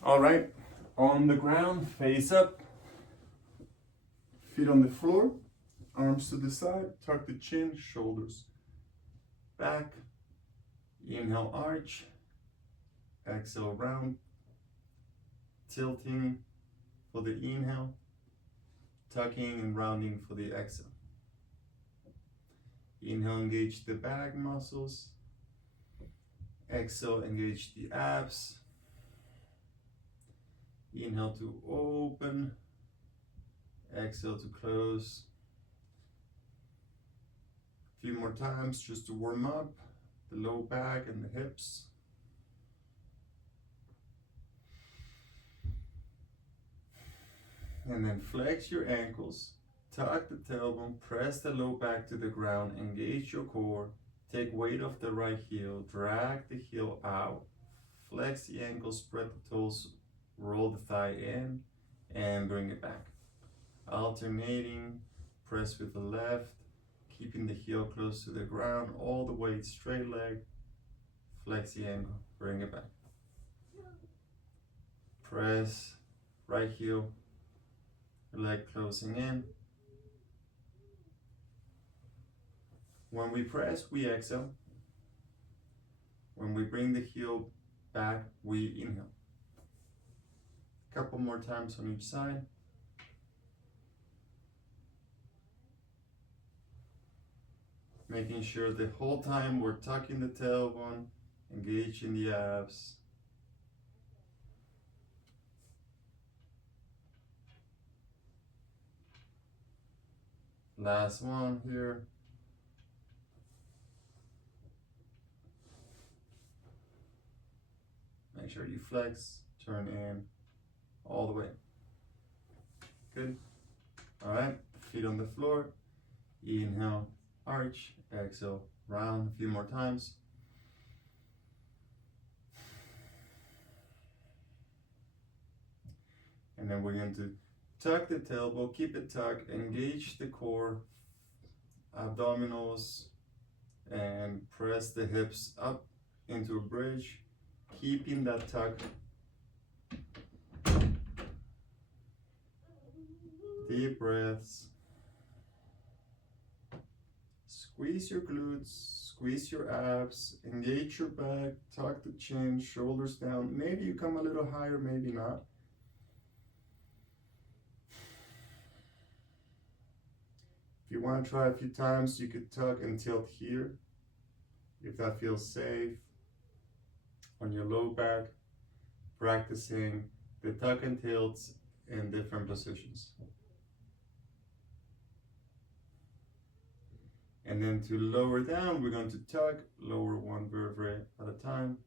All right, on the ground, face up, feet on the floor, arms to the side, tuck the chin, shoulders back. Inhale, arch. Exhale, round. Tilting for the inhale, tucking and rounding for the exhale. Inhale, engage the back muscles. Exhale, engage the abs. Inhale to open. Exhale to close. A few more times just to warm up the low back and the hips. And then flex your ankles, tuck the tailbone, press the low back to the ground, engage your core, take weight off the right heel, drag the heel out, flex the ankles, spread the toes, roll the thigh in, and bring it back. Alternating, press with the left, keeping the heel close to the ground, all the way, straight leg, flex the ankle, bring it back. Press, right heel, leg closing in. When we press, we exhale. When we bring the heel back, we inhale. A couple more times on each side. Making sure the whole time we're tucking the tailbone, engaging the abs. Last one here. Make sure you flex, turn in, all the way. Good. All right, feet on the floor. Inhale, arch, exhale, round. A few more times. And then we're going to tuck the tailbone, keep it tucked, engage the core, abdominals, and press the hips up into a bridge, keeping that tuck. Deep breaths. Squeeze your glutes, squeeze your abs, engage your back, tuck the chin, shoulders down. Maybe you come a little higher, maybe not. If you want to try a few times, you could tuck and tilt here, if that feels safe. On your low back, practicing the tuck and tilts in different positions. And then to lower down, we're going to tuck, lower one vertebrae at a time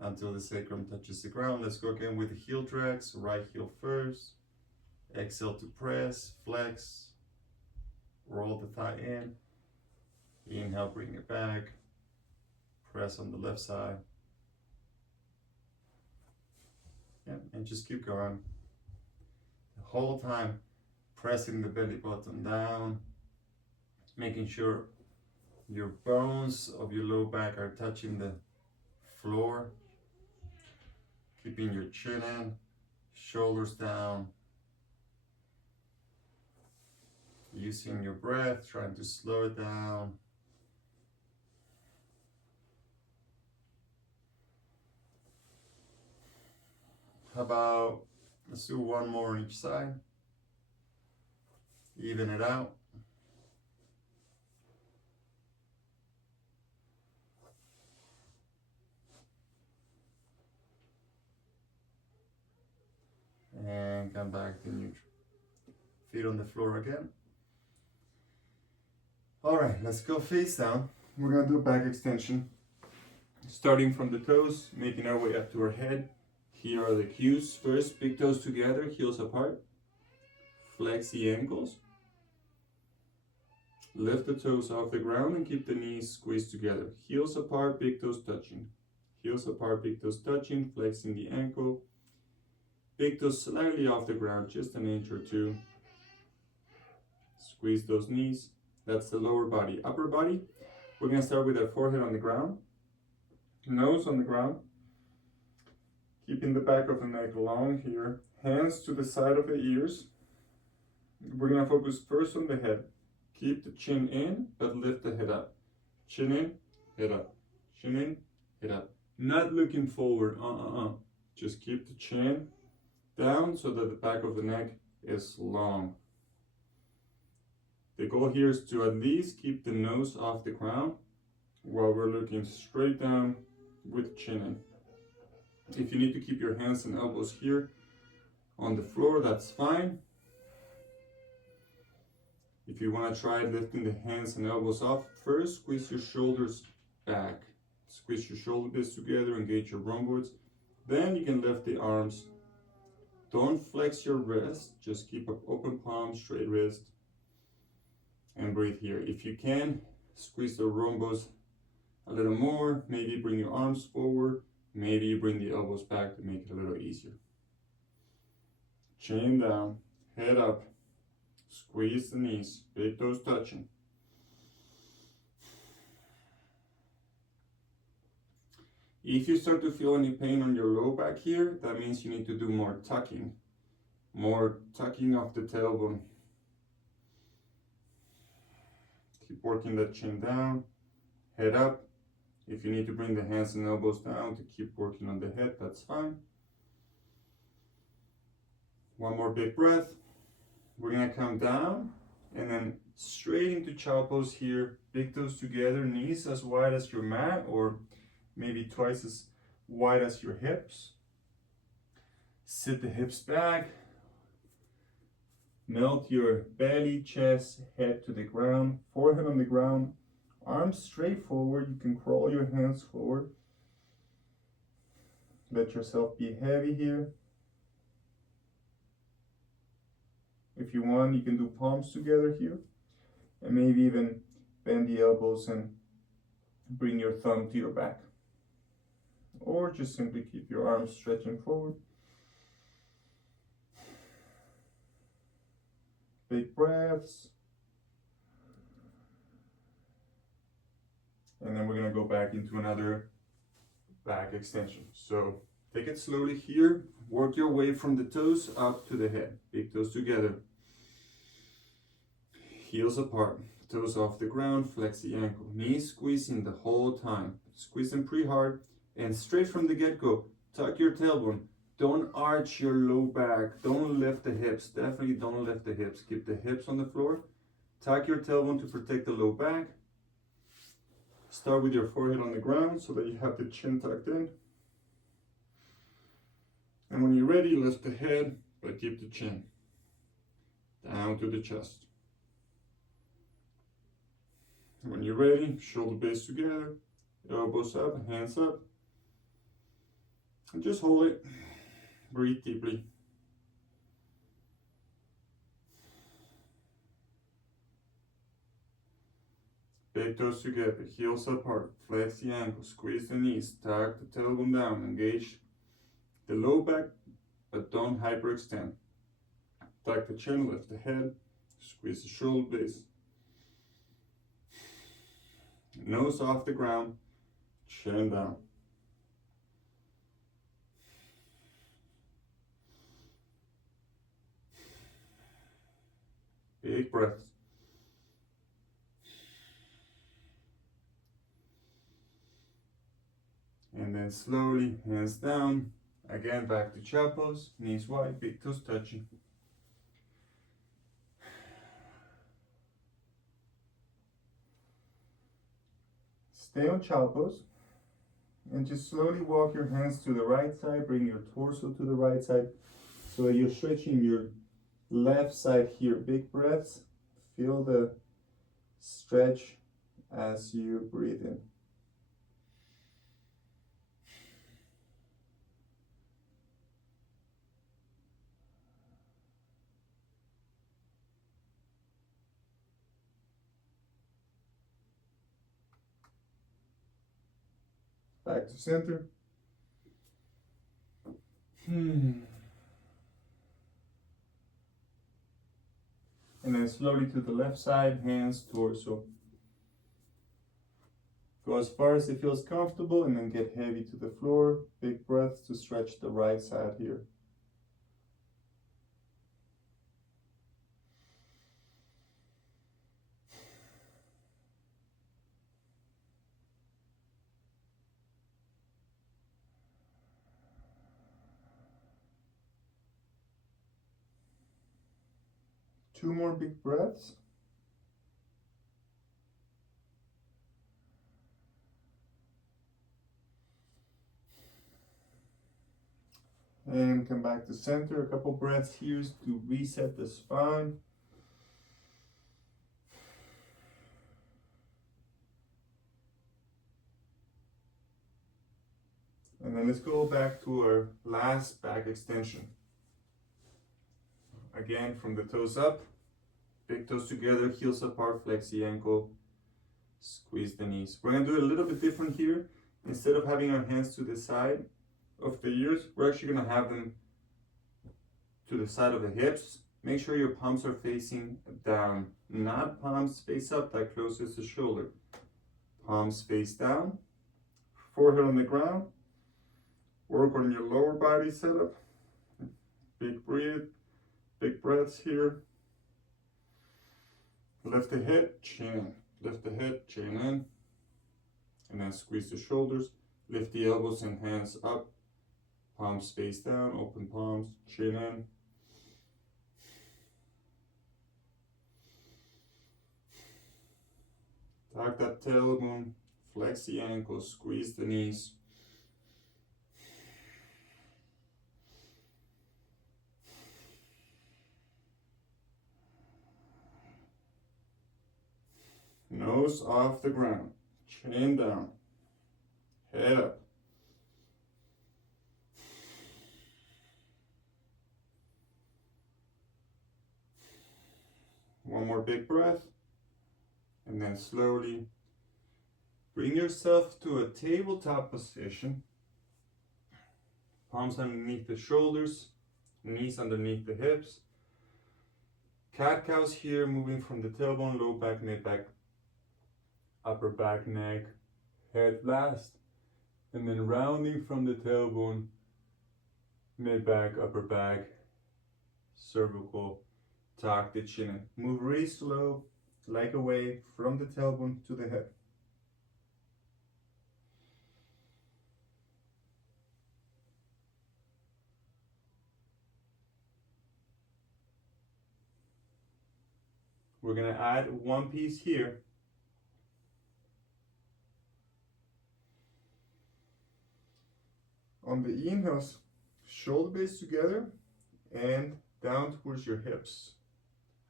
until the sacrum touches the ground. Let's go again with the heel drags, right heel first. Exhale to press, flex, roll the thigh in. Inhale, bring it back. Press on the left side. Yeah, and just keep going. The whole time pressing the belly button down, making sure your bones of your low back are touching the floor. Keeping your chin in, shoulders down. Using your breath, trying to slow it down. How about, let's do one more on each side. Even it out. And come back to neutral. Feet on the floor again. All right, let's go face down. We're gonna do a back extension. Starting from the toes, making our way up to our head. Here are the cues. First, big toes together, heels apart. Flex the ankles. Lift the toes off the ground and keep the knees squeezed together. Heels apart, big toes touching. Heels apart, big toes touching, flexing the ankle. Big toes slightly off the ground, just an inch or two. Squeeze those knees. That's the lower body. Upper body, we're going to start with our forehead on the ground. Nose on the ground. Keeping the back of the neck long here. Hands to the side of the ears. We're gonna focus first on the head. Keep the chin in, but lift the head up. Chin in, head up. Chin in, head up. Not looking forward, Just keep the chin down so that the back of the neck is long. The goal here is to at least keep the nose off the ground while we're looking straight down with chin in. If you need to keep your hands and elbows here on the floor, that's fine. If you want to try lifting the hands and elbows off, first squeeze your shoulders back. Squeeze your shoulder blades together, engage your rhomboids. Then you can lift the arms. Don't flex your wrist, just keep up open palm, straight wrist. And breathe here. If you can, squeeze the rhombus a little more. Maybe bring your arms forward. Maybe you bring the elbows back to make it a little easier. Chin down, head up. Squeeze the knees, big toes touching. If you start to feel any pain on your low back here, that means you need to do more tucking. More tucking of the tailbone. Keep working that chin down, head up. If you need to bring the hands and elbows down to keep working on the head, that's fine. One more big breath. We're gonna come down and then straight into child pose here. Big toes together, knees as wide as your mat or maybe twice as wide as your hips. Sit the hips back. Melt your belly, chest, head to the ground, forehead on the ground, arms straight forward. You can crawl your hands forward. Let yourself be heavy here. If you want, you can do palms together here, and maybe even bend the elbows and bring your thumb to your back. Or just simply keep your arms stretching forward. Big breaths. And then we're gonna go back into another back extension. So take it slowly here. Work your way from the toes up to the head. Big toes together. Heels apart, toes off the ground, flex the ankle. Knees squeezing the whole time. Squeeze them pretty hard. And straight from the get-go, tuck your tailbone. Don't arch your low back. Don't lift the hips. Definitely don't lift the hips. Keep the hips on the floor. Tuck your tailbone to protect the low back. Start with your forehead on the ground so that you have the chin tucked in. And when you're ready, lift the head, but keep the chin down to the chest. When you're ready, shoulder blades together, elbows up, hands up. And just hold it. Breathe deeply. Big toes together, heels apart, flex the ankles, squeeze the knees, tuck the tailbone down, engage the low back, but don't hyperextend. Tuck the chin, lift the head, squeeze the shoulder blades. Nose off the ground, chin down. Big breaths. And then slowly, hands down. Again, back to child pose, knees wide, big toes touching. Stay on child pose. And just slowly walk your hands to the right side, bring your torso to the right side so that you're stretching your left side here. Big breaths. Feel the stretch as you breathe in. Back to center. And then slowly to the left side, hands, torso. Go as far as it feels comfortable and then get heavy to the floor. Big breaths to stretch the right side here. Two more big breaths. And come back to center. A couple breaths here to reset the spine. And then let's go back to our last back extension. Again, from the toes up, big toes together, heels apart, flex the ankle, squeeze the knees. We're gonna do it a little bit different here. Instead of having our hands to the side of the ears, we're actually gonna have them to the side of the hips. Make sure your palms are facing down, not palms face up, that closest to shoulder. Palms face down, forehead on the ground. Work on your lower body setup. Big breaths here. Lift the head, chin in. Lift the head, chin in. And then squeeze the shoulders. Lift the elbows and hands up. Palms face down, open palms, chin in. Tuck that tailbone, flex the ankles, squeeze the knees. Nose off the ground, chin down, head up. One more big breath, and then slowly bring yourself to a tabletop position. Palms underneath the shoulders, knees underneath the hips. Cat-cows here, moving from the tailbone, low back, mid back, upper back, neck, head last, and then rounding from the tailbone, mid back, upper back, cervical, tuck the chin in. Move really slow, like a wave from the tailbone to the head. We're gonna add one piece here. On the inhales, shoulder blades together and down towards your hips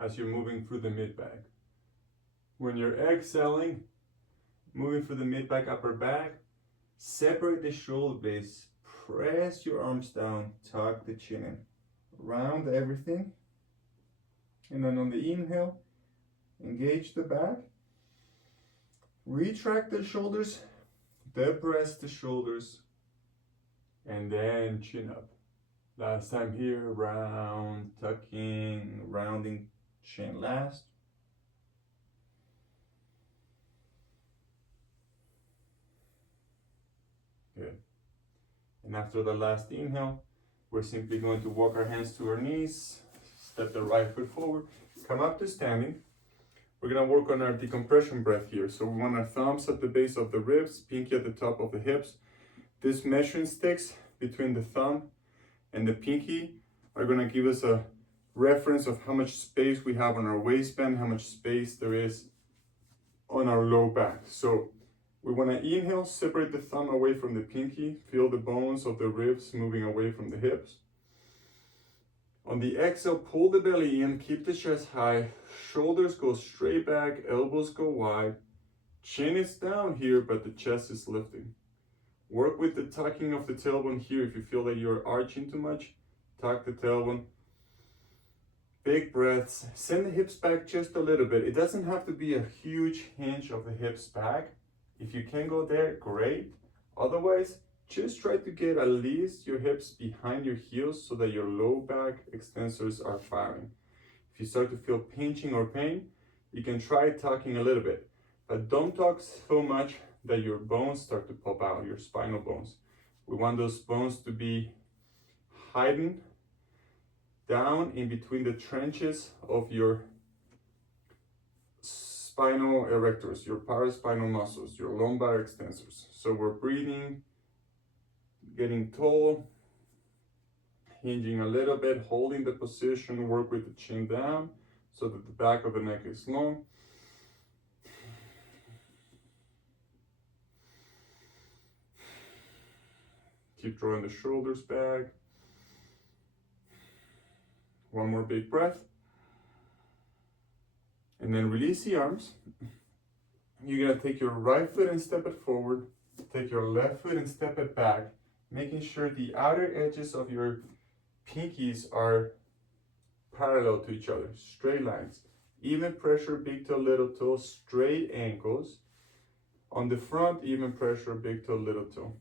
as you're moving through the mid-back. When you're exhaling, moving through the mid-back, upper back, separate the shoulder blades, press your arms down, tuck the chin in, round everything. And then on the inhale, engage the back, retract the shoulders, depress the shoulders, and then chin up. Last time here, round, tucking, rounding, chin last. Good. And after the last inhale, we're simply going to walk our hands to our knees, step the right foot forward, come up to standing. We're gonna work on our decompression breath here. So we want our thumbs at the base of the ribs, pinky at the top of the hips. These measuring sticks between the thumb and the pinky are gonna give us a reference of how much space we have on our waistband, how much space there is on our low back. So we wanna inhale, separate the thumb away from the pinky, feel the bones of the ribs moving away from the hips. On the exhale, pull the belly in, keep the chest high, shoulders go straight back, elbows go wide, chin is down here, but the chest is lifting. Work with the tucking of the tailbone here. If you feel that you're arching too much, tuck the tailbone. Big breaths, send the hips back just a little bit. It doesn't have to be a huge hinge of the hips back. If you can go there, great. Otherwise, just try to get at least your hips behind your heels so that your low back extensors are firing. If you start to feel pinching or pain, you can try tucking a little bit, but don't tuck so much that your bones start to pop out, your spinal bones. We want those bones to be hidden down in between the trenches of your spinal erectors, your paraspinal muscles, your lumbar extensors. So we're breathing, getting tall, hinging a little bit, holding the position, work with the chin down so that the back of the neck is long. Keep drawing the shoulders back. One more big breath. And then release the arms. You're gonna take your right foot and step it forward. Take your left foot and step it back, making sure the outer edges of your pinkies are parallel to each other, straight lines. Even pressure, big toe, little toe, straight ankles. On the front, even pressure, big toe, little toe.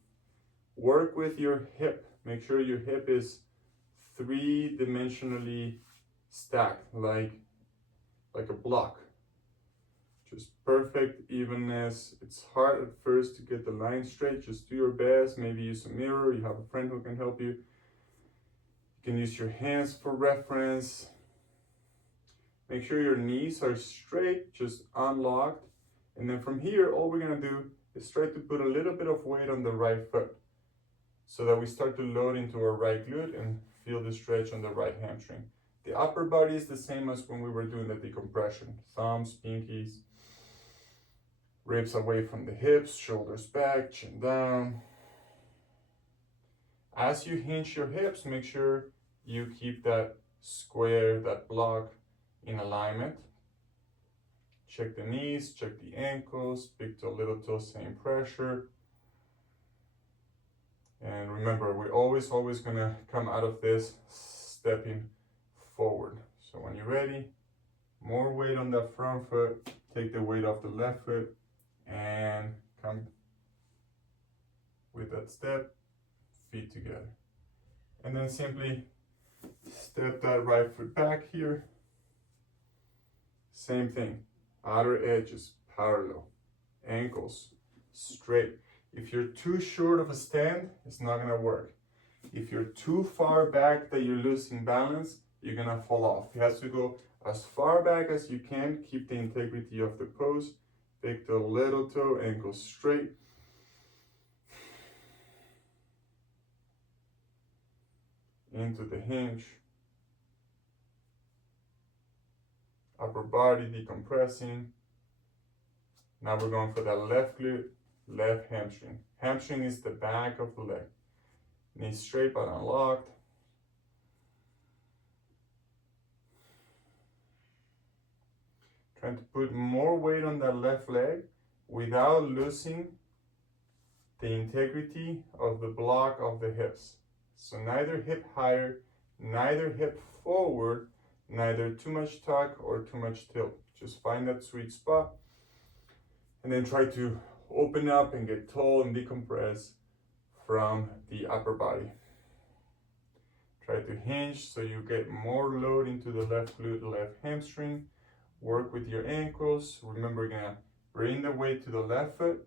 Work with your hip. Make sure your hip is three-dimensionally stacked, like a block. Just perfect evenness. It's hard at first to get the line straight. Just do your best. Maybe use a mirror. You have a friend who can help you. You can use your hands for reference. Make sure your knees are straight, just unlocked. And then from here, all we're gonna do is try to put a little bit of weight on the right foot so that we start to load into our right glute and feel the stretch on the right hamstring. The upper body is the same as when we were doing the decompression. Thumbs, pinkies, ribs away from the hips, shoulders back, chin down. As you hinge your hips, make sure you keep that square, that block in alignment. Check the knees, check the ankles, big toe, little toe, same pressure. And remember, we're always gonna come out of this stepping forward. So when you're ready, more weight on that front foot, take the weight off the left foot, and come with that step, feet together. And then simply step that right foot back here. Same thing, outer edges parallel, ankles straight. If you're too short of a stand, it's not gonna work. If you're too far back that you're losing balance, you're gonna fall off. You have to go as far back as you can, keep the integrity of the pose. Big toe, little toe, ankles straight. Into the hinge. Upper body decompressing. Now we're going for that left glute, left hamstring. Hamstring is the back of the leg. Knees straight but unlocked. Trying to put more weight on that left leg without losing the integrity of the block of the hips. So neither hip higher, neither hip forward, neither too much tuck or too much tilt. Just find that sweet spot and then try to open up and get tall and decompress from the upper body. Try to hinge so you get more load into the left glute, left hamstring. Work with your ankles. Remember, you're gonna bring the weight to the left foot,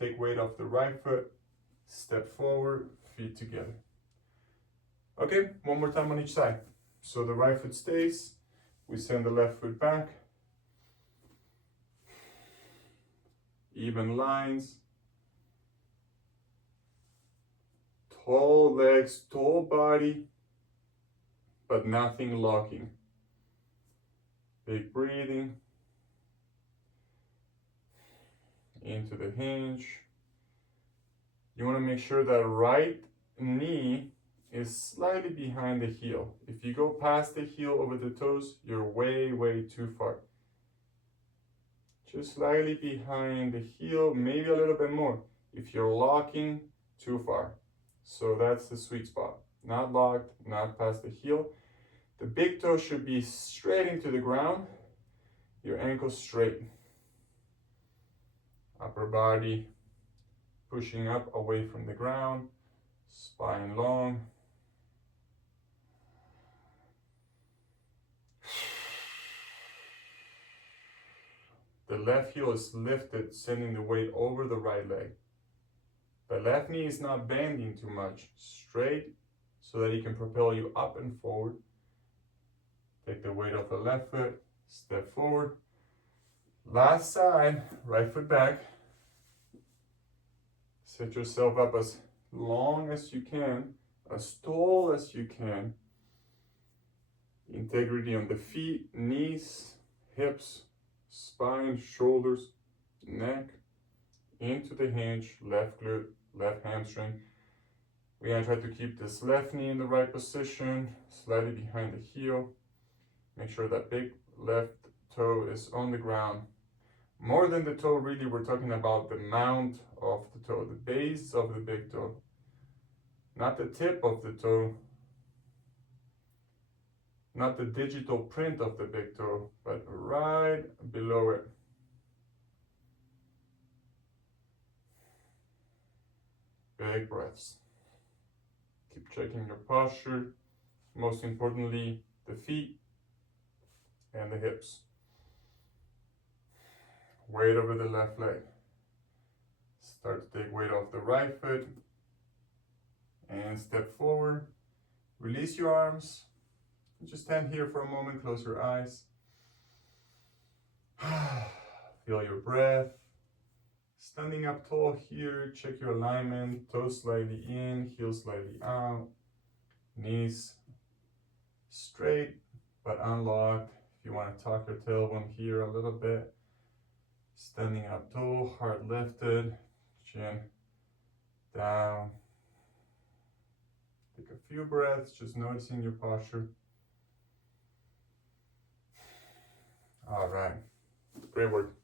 take weight off the right foot, step forward, feet together. Okay, one more time on each side. So the right foot stays, we send the left foot back. Even lines. Tall legs, tall body, but nothing locking. Big breathing. Into the hinge. You want to make sure that right knee is slightly behind the heel. If you go past the heel over the toes, you're way too far. Just slightly behind the heel, maybe a little bit more. If you're locking, too far. So that's the sweet spot. Not locked, not past the heel. The big toe should be straight into the ground. Your ankles straight. Upper body pushing up away from the ground. Spine long. The left heel is lifted, sending the weight over the right leg. The left knee is not bending too much. Straight, so that he can propel you up and forward. Take the weight off the left foot, step forward. Last side, right foot back. Set yourself up as long as you can, as tall as you can. Integrity on the feet, knees, hips, spine, shoulders, neck, into the hinge, left glute, left hamstring. We're gonna try to keep this left knee in the right position, slightly behind the heel. Make sure that big left toe is on the ground. More than the toe, really, we're talking about the mount of the toe, the base of the big toe. Not the tip of the toe, not the digital print of the big toe, but right below it. Big breaths. Keep checking your posture. Most importantly, the feet and the hips. Weight over the left leg. Start to take weight off the right foot. And step forward. Release your arms. Just stand here for a moment, close your eyes. Feel your breath. Standing up tall here, check your alignment. Toes slightly in, heels slightly out. Knees straight but unlocked. If you want to tuck your tailbone here a little bit. Standing up tall, heart lifted, chin down. Take a few breaths, just noticing your posture. All right, great work.